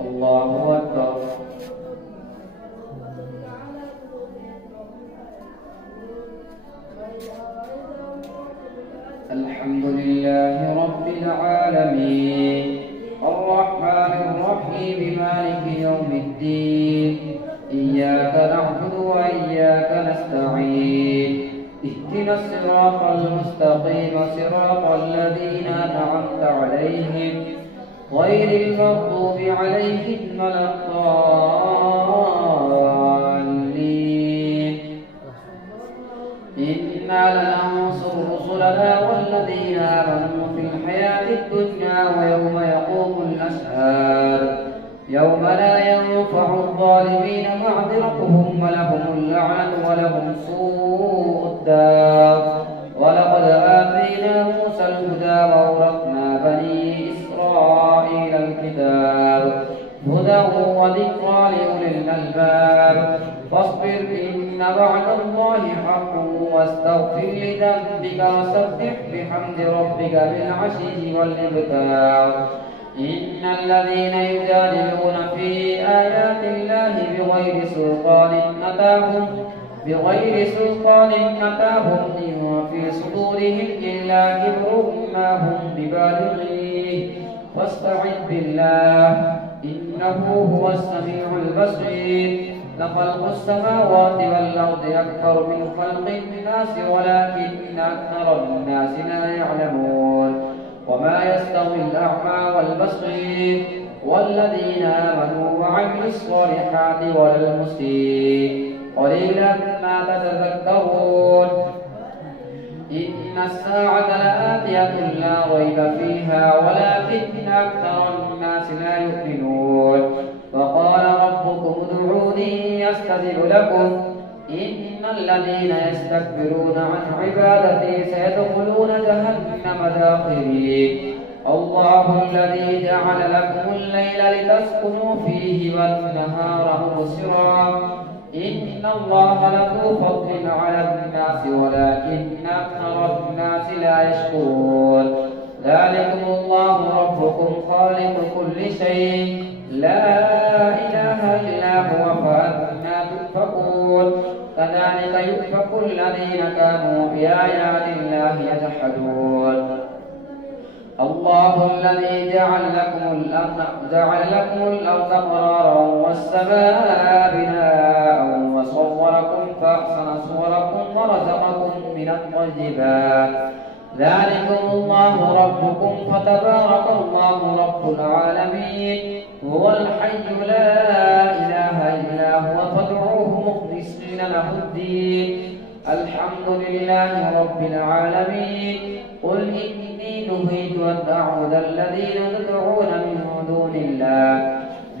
الله أكبر. الحمد لله رب العالمين الرحمن الرحيم مالك يوم الدين إياك نعبد وإياك نستعين اهدنا الصراط المستقيم صراط الذين أنعمت عليهم غير المغضوب عليهم ولا الضالين. إنا لننصر رسلنا والذين آمنوا في الحياة الدنيا ويوم يقوم الأشهاد يوم لا ينفع الظالمين معذرتهم ولهم اللعنة ولهم سوء الدار. ولقد آتينا موسى الهدى وأورثنا بني إسرائيل الكتاب هدى وذكرى لأولي الألباب. فاصبر إن وعد الله حق واستغفر لذنبك وسبح بحمد ربك بالعشي والإبكار. إن الذين يجادلون في آيات الله بغير سلطان أتاهم إن في صدورهم إلا كبر ما هم ببالغيه فاستعذ بالله إنه هو السميع البصير. لخلق السماوات والأرض أكبر من خلق الناس ولكن أكثر الناس لا يعلمون. وما يستوي الأعمى والبصير والذين آمنوا وعملوا الصالحات ولا المسيء قليلا ما تتذكرون. إن الساعة لآتية لا ريب فيها ولكن أكثر الناس لا يؤمنون. وقال ربكم ادعوني يستجب لكم إن الذين يستكبرون عن عبادتي سيدخلون جهنم داخرين. الله الذي جعل لكم الليل لتسكنوا فيه والنهار مبصرا إن الله لذو فضل على الناس ولكن أكثر الناس لا يشكرون. ذلكم الله ربكم خالق كل شيء لا إله إلا هو فأنى تؤفكون. كذلك يؤفك الذين كانوا بآيات الله يجحدون. الله الذي جعل لكم الأرض قرارا والسماء بناء وصوركم فأحسن صوركم ورزقكم من الطيبات. ذلكم الله ربكم فتبارك الله رب العالمين هو الحي لا إله إلا هو فادعوه مخلصين له الدين. الحمد لله رب العالمين. قل إني نهيت أن أعبد الذين تدعون من دون الله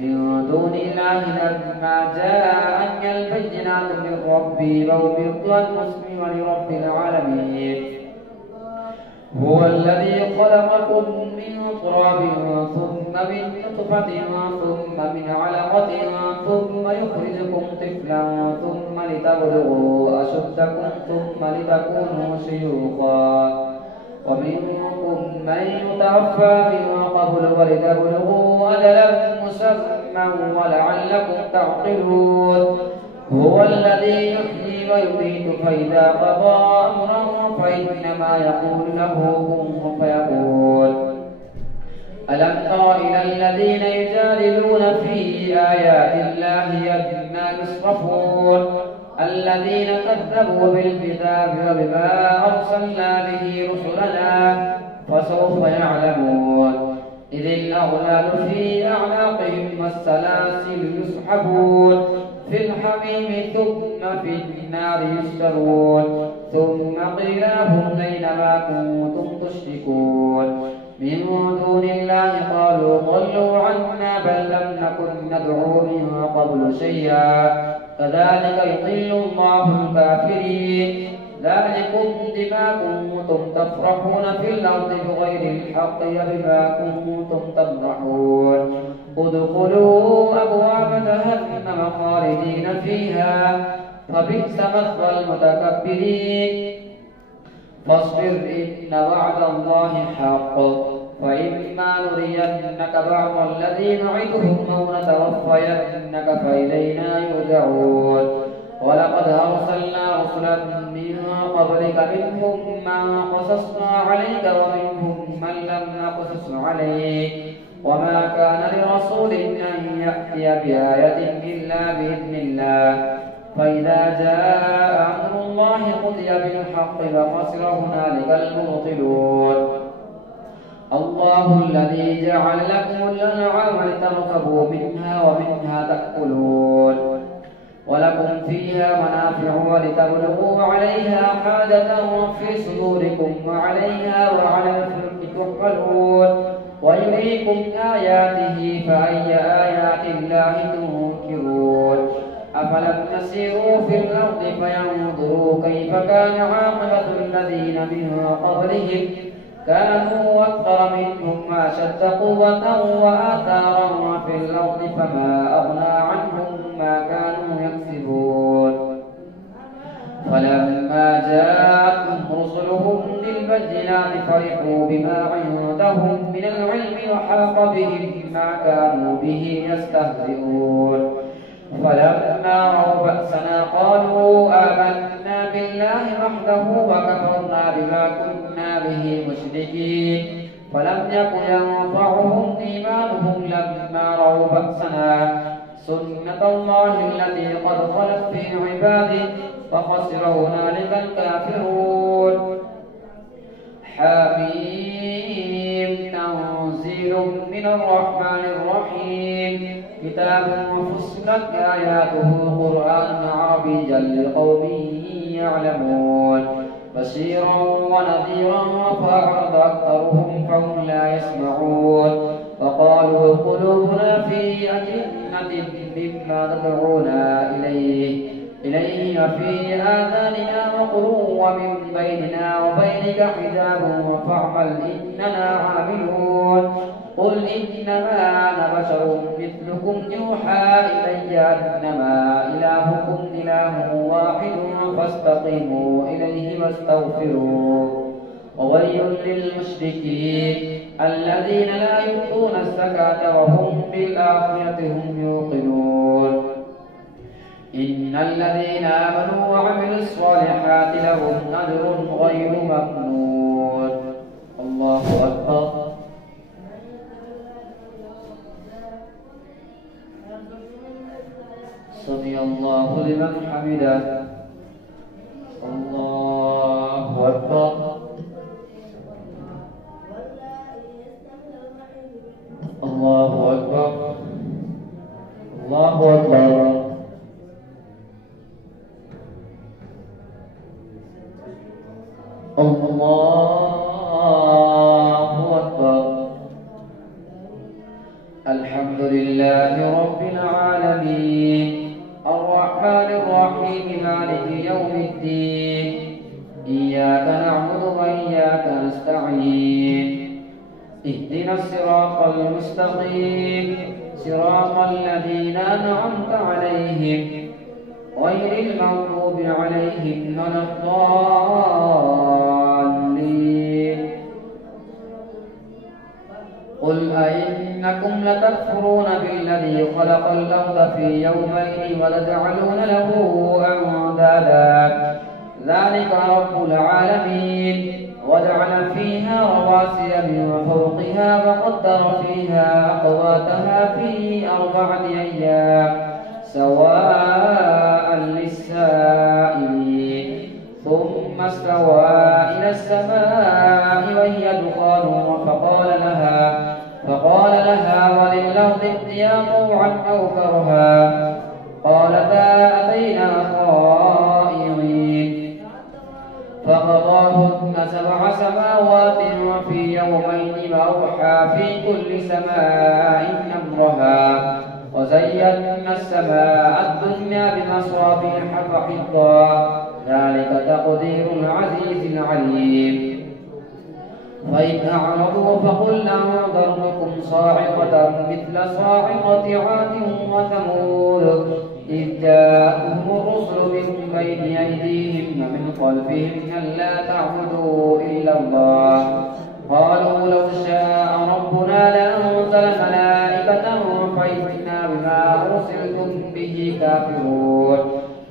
لما جاءني البينات من ربي وأمرت أن أسلم لرب العالمين. هو الذي خلقكم من تراب ثم من نطفة ثم من علقة ثم يخرجكم طفلا ثم لتبلغوا أشدكم ثم لتكونوا شيوخا ومنكم من يتوفى من قبل ولتبلغوا أجلا مسمى ولعلكم تعقلون. هو الذي يحيي ويميت فإذا قضى أمرا فإنما يقول له كن فيكون. ألم تر إلى الذين يجادلون في آيات الله أنى يصرفون الذين كذبوا بالكتاب وبما أرسلنا به رسلنا فسوف يعلمون. إذ الأغلال في أعناقهم والسلاسل يسحبون في الحميم ثم في النار يسجرون ثم قيل لهم أين ما كنتم تشركون من دون الله قالوا ضلوا عنا بل لم نكن ندعو من قبل شيئا كذلك يضل الله الكافرين. ذلكم بما كنتم تفرحون في الأرض بغير الحق وبما كنتم تمرحون. ادخلوا أبواب جهنم خالدين فيها فبئس مثوى المتكبرين. فاصبر إن وعد الله حق فإما نرينك بعض الذي نعدهم أو نتوفينك فإلينا يرجعون ولقد أرسلنا رسلا من قبلك منهم من قصصنا عليك ومنهم من لم نقصص عليك وما كان لرسول أن يأتي بآية إلا بإذن الله فإذا جاء أمر الله قضي بالحق وخسر هنالك المبطلون الله الذي جعل لكم الأنعام لتركبوا منها ومنها تأكلون ولكم فيها منافع ولتبلغوا عليها حاجة في صدوركم وعليها وعلى الفلك تحملون ويريكم آياته فأي آيات الله تنكرون أفلم يسيروا في الأرض فينظروا كيف كان عاقبة الذين من قبلهم كانوا أكثر منهم وأشد قوة وآثارا في الأرض فما أغنى عنهم ما كانوا يكسبون فلما جاءتهم رسلهم بالبينات فرحوا بما عندهم من العلم وحاق بهم ما كانوا به يستهزئون فلما رأوا بأسنا قالوا آمنا بالله وحده وكفرنا بما كنا به مشركين فلم يكن ينفعهم إيمانهم لما رأوا بأسنا سنة الله التي قد خلت في عباده فخسر هنالك الكافرون حميم تنزيل من الرحمن الرحيم كتاب فصلت آياته قرآنا عربيا لقوم يعلمون بشيرا ونذيرا فأعرض أكثرهم فهم لا يسمعون فقالوا قلوبنا في أكنة مما تدعونا إليه وفي آذاننا وقر ومن بيننا وبينك حجاب فاعمل إننا عاملون قل إنما أنا بشر مثلكم يوحى إلي أنما إلهكم إله واحد فاستقيموا إليه واستغفروه وويل للمشركين الذين لا يؤتون الزكاة وهم بالآخرة هم يوقنون إن الذين آمنوا وعملوا الصالحات لهم أجر غير ممنون الله أكبر سمع الله لمن حمده الله أكبر الله أكبر الله أكبر الله أكبر الحمد لله رب العالمين الرحمن الرحيم مالك يوم الدين إياك نعبد وإياك نستعين اهدنا الصراط المستقيم صراط الذين أنعمت عليهم غير المغضوب عليهم ولا الضالين قل أئنكم لتكفرون بالذي خلق الأرض في يومين وتجعلون له أندادا ذلك رب العالمين وجعل فيها رواسي من فوقها وقدر فيها أقواتها في 4 أيام سواء للسائلين ثم استوى إلى السماء وهي دخان فقال لها وللأرض ائتيا طوعا أو كرها قالتا أتينا طائعين فقضاهن 7 سماوات في يومين وأوحى في كل سماء أمرها وزينا السماء الدنيا بمصابيح فحفظا ذلك تقدير العزيز العليم فإن أعرضوا فقل أنذرتكم صاعقة مثل صاعقة عاد وثمود إذ جاءتهم الرسل من بين أيديهم ومن خلفهم ألا تعبدوا إلا الله قالوا لو شاء ربنا لأنزل ملائكة فإنا بما أرسلتم به كافرون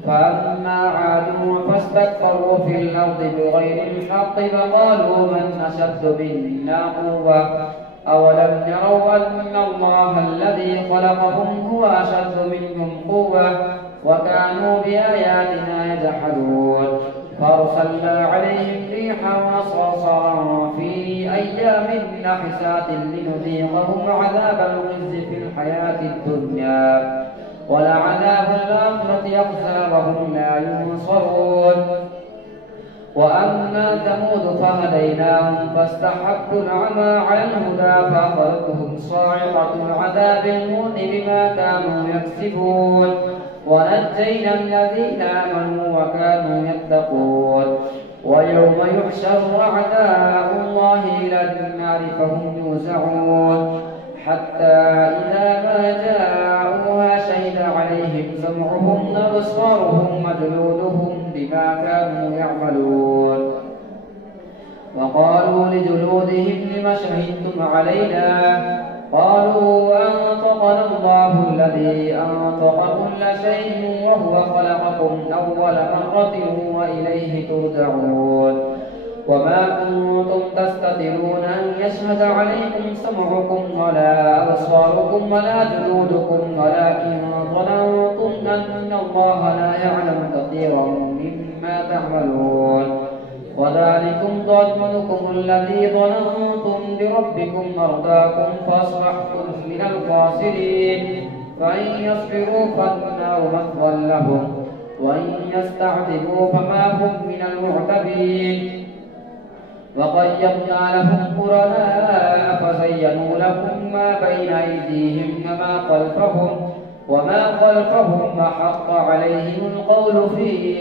فأما عاد فاستكبروا في الأرض بغير الحق فقالوا من أشد منا قوة أولم يروا أن الله الذي خلقهم هو أشد منهم قوة وكانوا بآياتنا يجحدون فأرسلنا عليهم ريحا صرصرا في أيام نحسات لنذيقهم عذاب الخزي في الحياة الدنيا ولعذاب الآخرة أخزى وهم لا ينصرون وأما ثمود فهديناهم فاستحبوا العمى على الهدى فأخذتهم صاعقة العذاب المهين بما كانوا يكسبون ونجينا الذين آمنوا وكانوا يتقون ويوم يحشر أعداء الله إلى النار فهم يوزعون حتى إذا ما جاءوها شهد عليهم سمعهم وأبصارهم وجلودهم بما كانوا يعملون وقالوا لجلودهم لم شهدتم علينا قالوا أنطقنا الله الذي أنطق كل شيء وهو خلقكم أول مرة وإليه ترجعون وما كنتم تستترون أن يشهد عليكم سمعكم ولا أبصاركم ولا جلودكم ولكن ظننتم أن الله لا يعلم كثيرا مما تعملون وذلكم ظنكم الذي ظننتم بربكم أرداكم فأصبحتم من الخاسرين فإن يصبروا فالنار مثوى لهم وإن يستعتبوا فما هم من المعتبين وقيضنا لهم قرناء فزينوا لهم ما بين أيديهم وما خلفهم وحق عليهم القول في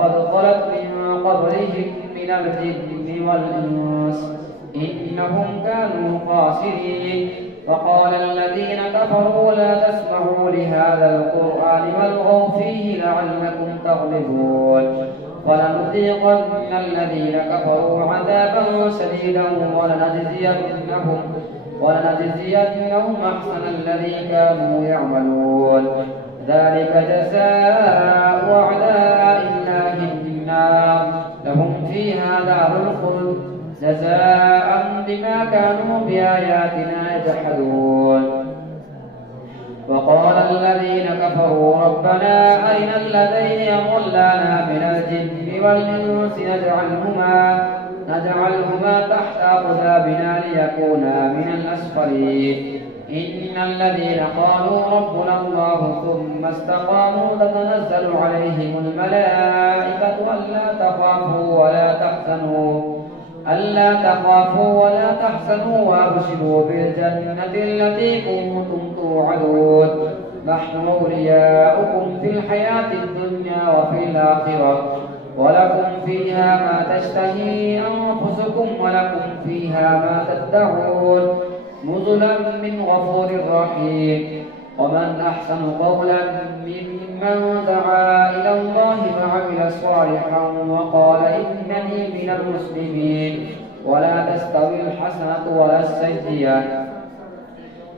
قد خلت من قبلهم من الجن والإنس إنهم كانوا خاسرين فقال الذين كفروا لا تسمعوا لهذا القرآن والغوا فيه لعلكم تغلبون فلنذيقن الذين كفروا عذابا شديدا ولنجزينهم أحسن الذي كانوا يعملون ذلك جزاء أعداء الله النار لهم فيها دار الخلد جزاء بما كانوا بآياتنا يجحدون وقال الذين كفروا ربنا أين الذين أضلانا من الجن والإنس نجعلهما تحت أقدامنا ليكونا من الأسفلين إن الذين قالوا ربنا الله ثم استقاموا تتنزل عليهم الملائكة ألا تخافوا ولا تحزنوا وأبشروا بالجنة التي كنتم توعدون نحن أولياؤكم في الحياة الدنيا وفي الآخرة ولكم فيها ما تشتهي أنفسكم ولكم فيها ما تدعون نزلا من غفور رحيم ومن أحسن قولا ممن دعا إلى الله وعمل صالحا وقال إنني من المسلمين ولا تستوي الحسنة ولا السيئة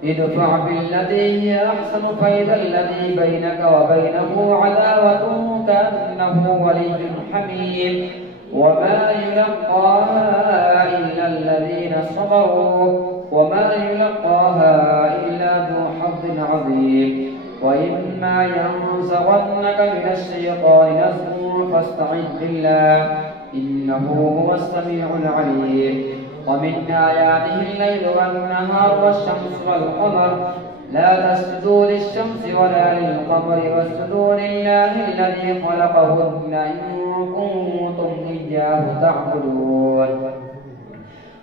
ادفع بالتي هي أحسن فإذا الذي بينك وبينه عداوة كأنه ولي حميم وما يلقاها إلا الذين صبروا وما يلقاها إلا ذو حظ عظيم وإما ينزغنك من الشيطان نزغ فاستعذ بالله إنه هو السميع العليم ومن آياته الليل والنهار والشمس والقمر لا تسجدوا للشمس ولا للقمر واسجدوا لله الذي خلقهن إن كنتم إياه تعبدون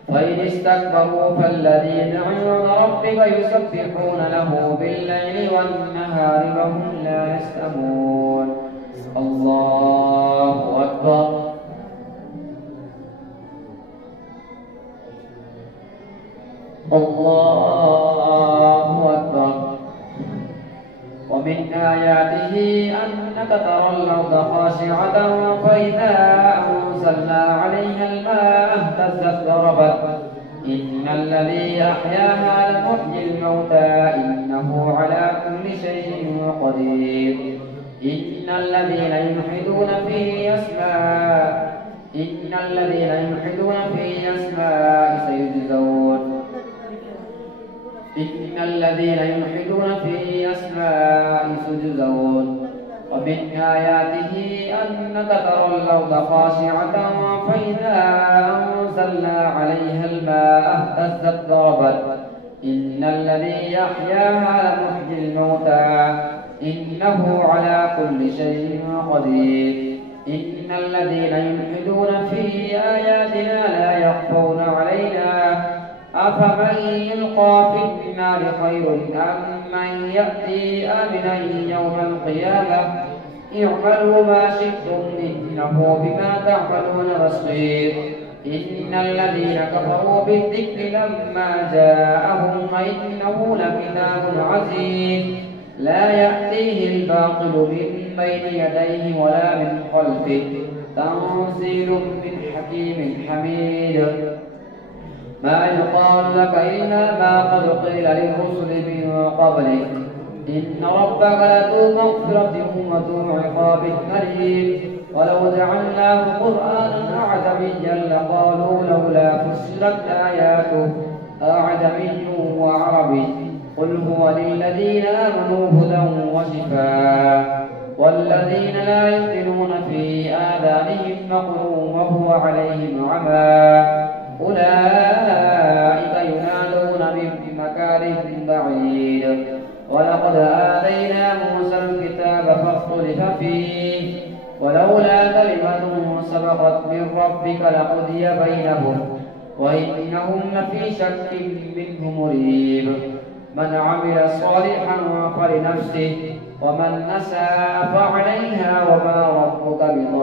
فإن استكبروا فالذين عند ربك يسبحون له بالليل والنهار وهم لا يسأمون الله أكبر الله أكبر ومن آياته أنك ترى الأرض خاشعة فإذا أنزلنا عليها الماء اهتزت وربت الذي أحياها لمحيي الموتى إنه على كل شيء قدير إن الذين يلحدون في أسماء سيجزون ومن آياته أنك ترى الأرض خاشعة فإذا أنزلنا عليها الماء اهتزت وربت إن الذي يحياها لمحيي الموتى إنه على كل شيء قدير إن الذين يلحدون في آياتنا لا يخفون علينا أفمن يلقى في النار خير أم من يأتي آمنا يوم القيامة اعملوا ما شئتم إنه بما تعملون بصير إن الذين كفروا بالذكر لما جاءهم إنه لكتاب عزيز لا يأتيه الباطل من بين يديه ولا من خلفه تنزيل من حكيم حميد ما يقال لك إلا ما قد قيل للرسل من قبلك إن ربك لذو مغفرة وذو عقاب أليم ولو جعلناه قرآنا أعجميا لقالوا لولا فصلت آياته أعجمي وعربي قل هو للذين آمنوا هدى وشفاء والذين لا يؤمنون في آذانهم نقر وهو عليهم عمى أولئك ينادون من مكان بعيد ولقد آتينا موسى الكتاب فاختلف فيه ولولا كلمة سبقت من ربك لقضي بينهم وإنهم لفي شك منه مريب من عمل صالحا فلنفسه ومن أساء فعليها وما ربك بظلام